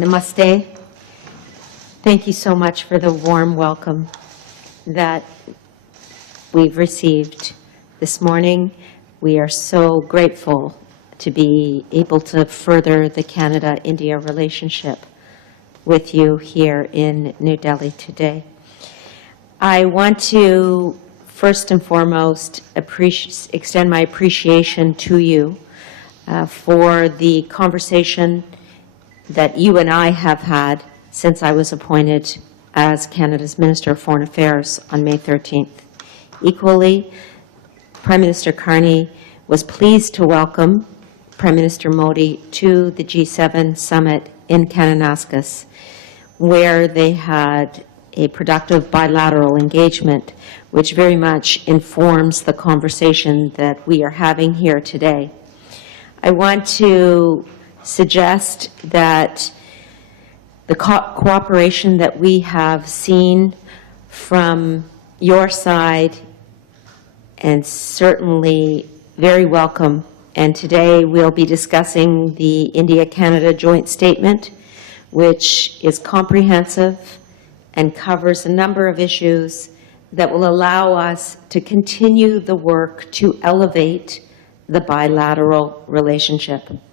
Namaste. Thank you so much for the warm welcome that we've received this morning. We are so grateful to be able to further the Canada-India relationship with you here in New Delhi today. I want to first and foremost extend my appreciation to you for the conversation that you and I have had since I was appointed as Canada's Minister of Foreign Affairs on May 13th. Equally, Prime Minister Carney was pleased to welcome Prime Minister Modi to the G7 summit in Kananaskis, where they had a productive bilateral engagement, which very much informs the conversation that we are having here today. I want to suggest that the cooperation that we have seen from your side, and certainly very welcome, and today we'll be discussing the India-Canada joint statement, which is comprehensive and covers a number of issues that will allow us to continue the work to elevate the bilateral relationship.